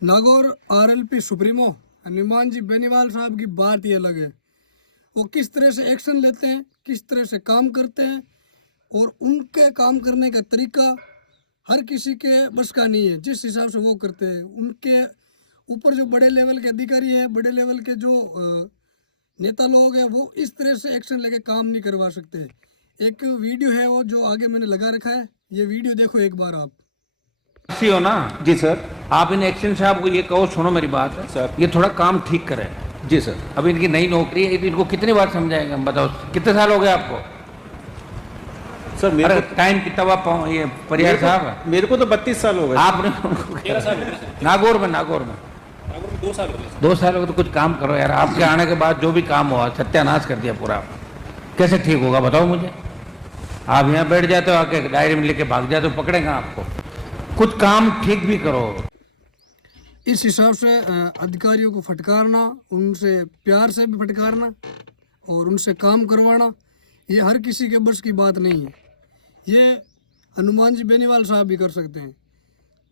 Nagaur RLP supremo Hanuman ji Beniwal साहब की बात ही अलग है। वो किस तरह से एक्शन लेते हैं, किस तरह से काम करते हैं और उनके काम करने का तरीका हर किसी के बस का नहीं है। जिस हिसाब से वो करते हैं, उनके ऊपर जो बड़े लेवल के अधिकारी है, बड़े लेवल के जो नेता लोग हैं, वो इस तरह से एक्शन लेके काम नहीं करवा सकते। एक वीडियो है वो जो आगे मैंने लगा रखा है, ये वीडियो देखो एक बार आप। सी हो ना जी सर। आप इन एक्शन साहब को ये कहो, सुनो मेरी बात है सर। ये थोड़ा काम ठीक करें। जी सर। अब इनकी नई नौकरी है, तो इनको कितनी बार समझाएंगे हम, बताओ कितने साल हो गए आपको? सर मेरे अरे को टाइम कितना हुआ ये परियार साहब? मेरे को तो 32 साल हो गए। आपने 13 साल हो गए। नागौर में 2 साल हो गए। 2 साल हो गए, तो कुछ काम करो यार। आपके आने के बाद जो भी काम हुआ सत्यानाश कर दिया पूरा। कैसे ठीक होगा बताओ मुझे? आप यहाँ बैठ जाते हो, आके डायरी में लेके भाग जाते हो, पकड़ेगा आपको। कुछ काम ठीक भी करो। इस हिसाब से अधिकारियों को फटकारना, उनसे प्यार से भी फटकारना और उनसे काम करवाना, ये हर किसी के बस की बात नहीं है। ये हनुमान जी बेनीवाल साहब भी कर सकते हैं।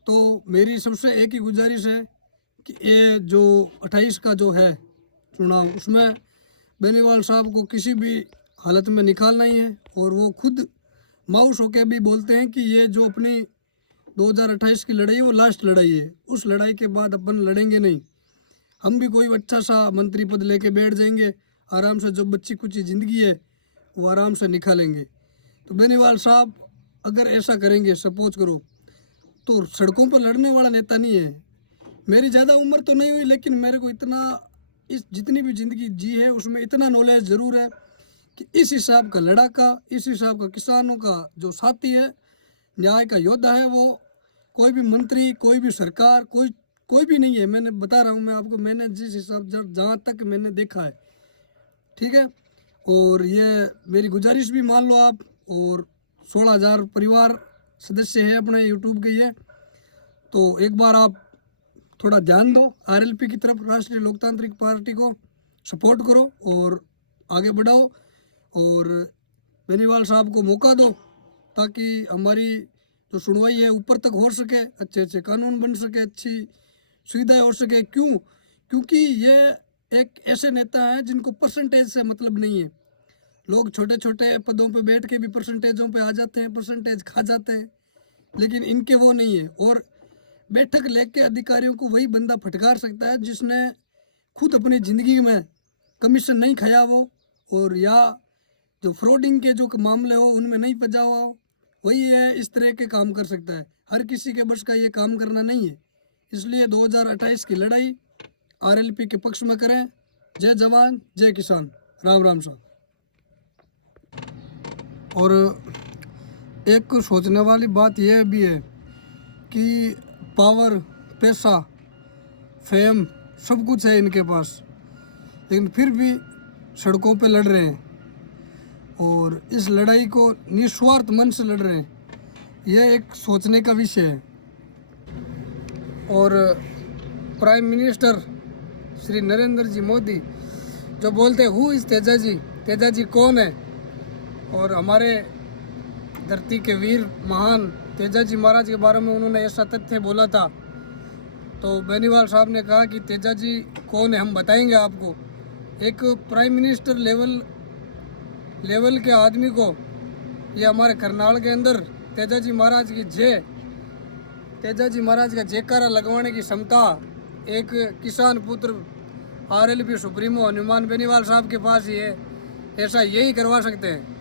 तो मेरी सबसे एक ही गुजारिश है कि ये जो 28 का जो है चुनाव, उसमें बेनीवाल साहब को किसी भी हालत में निकालना ही है। और वो खुद मायूस होकर भी बोलते हैं कि ये जो अपनी 2028 की लड़ाई है वो लास्ट लड़ाई है, उस लड़ाई के बाद अपन लड़ेंगे नहीं। हम भी कोई अच्छा सा मंत्री पद लेके बैठ जाएंगे, आराम से जो बच्ची कुची ज़िंदगी है वो आराम से निकालेंगे। तो बेनीवाल साहब अगर ऐसा करेंगे, सपोज करो, तो सड़कों पर लड़ने वाला नेता नहीं है। मेरी ज़्यादा उम्र तो नहीं हुई, लेकिन मेरे को इतना, इस जितनी भी ज़िंदगी जी है उसमें इतना नॉलेज ज़रूर है कि इस हिसाब का लड़ाका, इस हिसाब का किसानों का जो साथी है, न्याय का योद्धा है, वो कोई भी मंत्री, कोई भी सरकार, कोई भी नहीं है। मैंने बता रहा हूँ मैं आपको, मैंने जिस हिसाब से जहाँ तक मैंने देखा है, ठीक है। और ये मेरी गुजारिश भी मान लो आप। और 16,000 परिवार सदस्य है अपने यूट्यूब के ये, तो एक बार आप थोड़ा ध्यान दो आरएलपी की तरफ, राष्ट्रीय लोकतांत्रिक पार्टी को सपोर्ट करो और आगे बढ़ाओ। और बेनीवाल साहब को मौका दो ताकि हमारी जो सुनवाई है ऊपर तक हो सके, अच्छे अच्छे कानून बन सके, अच्छी सुविधाएं हो सके। क्योंकि ये एक ऐसे नेता हैं जिनको परसेंटेज से मतलब नहीं है। लोग छोटे छोटे पदों पे बैठ के भी परसेंटेजों पे आ जाते हैं, परसेंटेज खा जाते हैं, लेकिन इनके वो नहीं है। और बैठक लेके अधिकारियों को वही बंदा फटकार सकता है जिसने खुद अपनी ज़िंदगी में कमीशन नहीं खाया हो, और या जो फ्रॉडिंग के जो मामले हो उनमें नहीं फंसा हुआ हो, वही है इस तरह के काम कर सकता है। हर किसी के बस का ये काम करना नहीं है। इसलिए 2028 की लड़ाई आरएलपी के पक्ष में करें। जय जवान जय किसान, राम राम साहब। और एक सोचने वाली बात यह भी है कि पावर, पैसा, फेम सब कुछ है इनके पास, लेकिन फिर भी सड़कों पे लड़ रहे हैं और इस लड़ाई को निस्वार्थ मन से लड़ रहे हैं। यह एक सोचने का विषय है। और प्राइम मिनिस्टर श्री नरेंद्र जी मोदी जो बोलते हैं हु इज़ तेजा जी कौन है, और हमारे धरती के वीर महान तेजा जी महाराज के बारे में उन्होंने ऐसा तथ्य बोला था। तो बेनीवाल साहब ने कहा कि तेजा जी कौन है हम बताएंगे आपको। एक प्राइम मिनिस्टर लेवल के आदमी को ये हमारे करनाल के अंदर तेजा जी महाराज का जयकारा लगवाने की क्षमता एक किसान पुत्र आरएलपी सुप्रीमो हनुमान बेनीवाल साहब के पास ही है। ऐसा यही करवा सकते हैं।